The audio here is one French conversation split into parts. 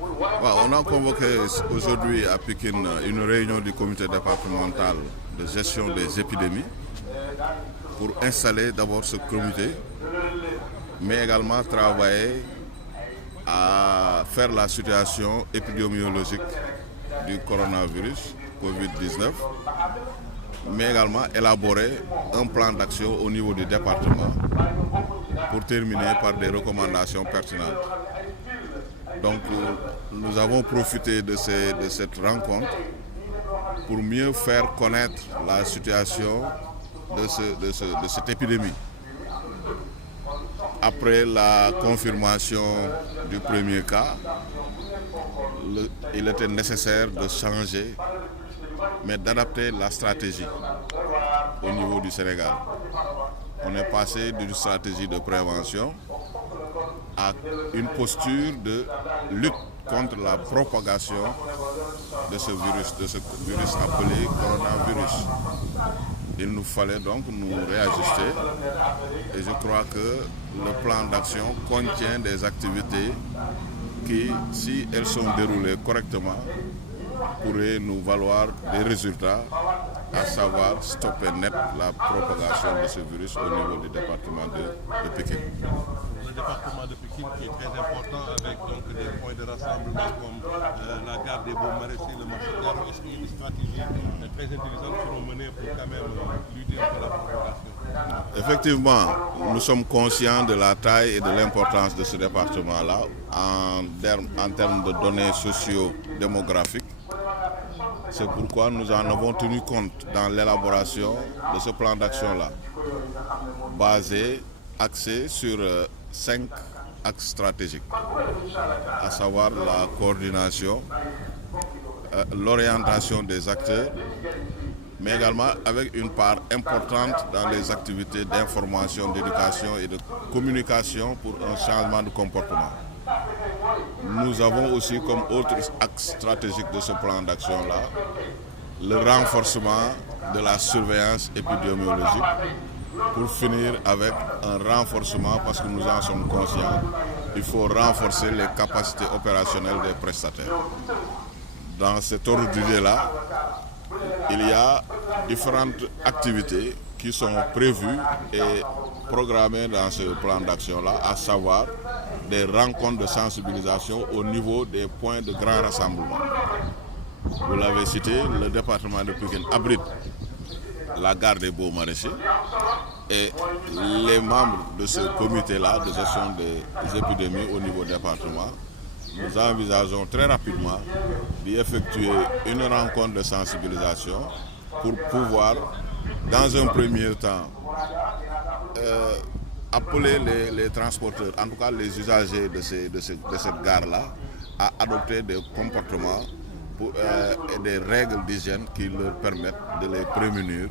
On a convoqué aujourd'hui à Pékin une réunion du comité départemental de gestion des épidémies pour installer d'abord ce comité, mais également travailler à faire la situation épidémiologique du coronavirus Covid-19, mais également élaborer un plan d'action au niveau du département pour terminer par des recommandations pertinentes. Donc nous avons profité de cette rencontre pour mieux faire connaître la situation de cette épidémie. Après la confirmation du premier cas, il était nécessaire de changer, mais d'adapter la stratégie au niveau du Sénégal. On est passé d'une stratégie de prévention à une posture de lutte contre la propagation de ce virus appelé coronavirus. Il nous fallait donc nous réajuster et je crois que le plan d'action contient des activités qui, si elles sont déroulées correctement, pourraient nous valoir des résultats, à savoir stopper net la propagation de ce virus au niveau du département de Pékin. Le département de Pékin qui est très important avec donc des points de rassemblement comme la gare des Baux Maraîchers, le marché de Garo. Est-ce qu'il y a des stratégies très intelligentes qui seront menées pour quand même lutter contre la propagation? Effectivement, nous sommes conscients de la taille et de l'importance de ce département-là en termes de données socio-démographiques. C'est pourquoi nous en avons tenu compte dans l'élaboration de ce plan d'action-là, axé sur 5 axes stratégiques, à savoir la coordination, l'orientation des acteurs, mais également avec une part importante dans les activités d'information, d'éducation et de communication pour un changement de comportement. Nous avons aussi comme autre axe stratégique de ce plan d'action-là le renforcement de la surveillance épidémiologique pour finir avec un renforcement, parce que nous en sommes conscients, il faut renforcer les capacités opérationnelles des prestataires. Dans cet ordre d'idée-là, il y a différentes activités qui sont prévues et programmées dans ce plan d'action-là, à savoir des rencontres de sensibilisation au niveau des points de grand rassemblement. Vous l'avez cité, le département de Pékin abrite la gare des Baux Maraîchers et les membres de ce comité-là de gestion des épidémies au niveau département, nous envisageons très rapidement d'y effectuer une rencontre de sensibilisation pour pouvoir, dans un premier temps, appeler les transporteurs, en tout cas les usagers de cette gare-là, à adopter des comportements et des règles d'hygiène qui leur permettent de les prémunir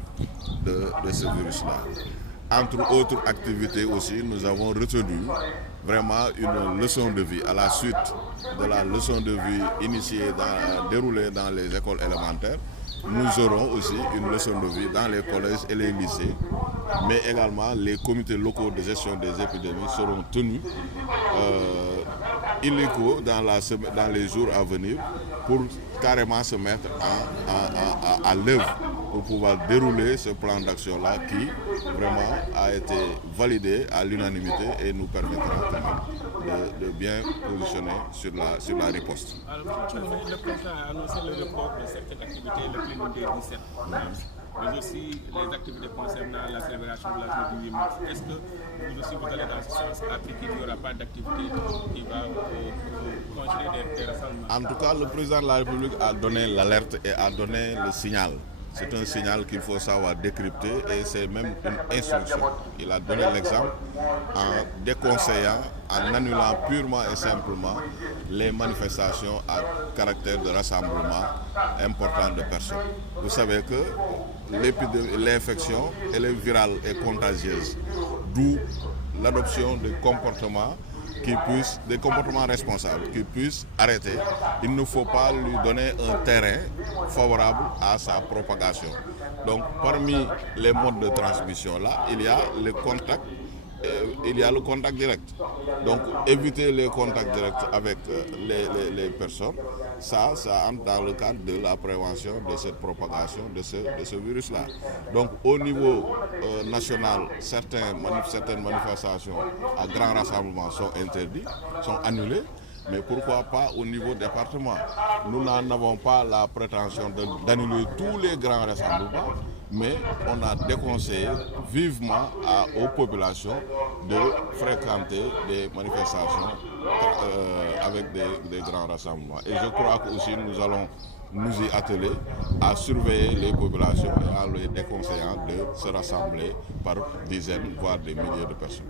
de ce virus-là. Entre autres activités aussi, nous avons retenu vraiment une leçon de vie à la suite de la leçon de vie initiée, déroulée dans les écoles élémentaires. Nous aurons aussi une leçon de vie dans les collèges et les lycées, mais également les comités locaux de gestion des épidémies seront tenus illico dans les jours à venir pour carrément se mettre à l'œuvre pour pouvoir dérouler ce plan d'action-là qui vraiment a été validé à l'unanimité et nous permettra quand même de bien positionner sur la riposte. Alors, le président a annoncé le report de certaines activités le plénier du 17 mars, mais aussi les activités concernant la célébration de la journée du 8 mars. Est-ce que vous aussi vous allez dans ce sens, après qu'il n'y aura pas d'activité qui va congeler des rassemblements? En tout cas, le président de la République a donné l'alerte et a donné le signal. C'est un signal qu'il faut savoir décrypter et c'est même une instruction. Il a donné l'exemple en déconseillant, en annulant purement et simplement les manifestations à caractère de rassemblement important de personnes. Vous savez que l'infection, elle est virale et contagieuse, d'où l'adoption de comportements des comportements responsables qui puissent arrêter. Il ne faut pas lui donner un terrain favorable à sa propagation. Donc parmi les modes de transmission là, il y a le contact il y a le contact direct. Donc éviter les contacts directs avec les personnes, ça entre dans le cadre de la prévention de cette propagation de ce virus-là. Donc au niveau national, certaines manifestations à grand rassemblement sont interdites, sont annulées. Mais pourquoi pas au niveau département? Nous n'en avons pas la prétention d'annuler tous les grands rassemblements, mais on a déconseillé vivement aux populations de fréquenter des manifestations avec des grands rassemblements. Et je crois qu'aussi nous allons nous y atteler à surveiller les populations et à les déconseillant de se rassembler par dizaines, voire des milliers de personnes.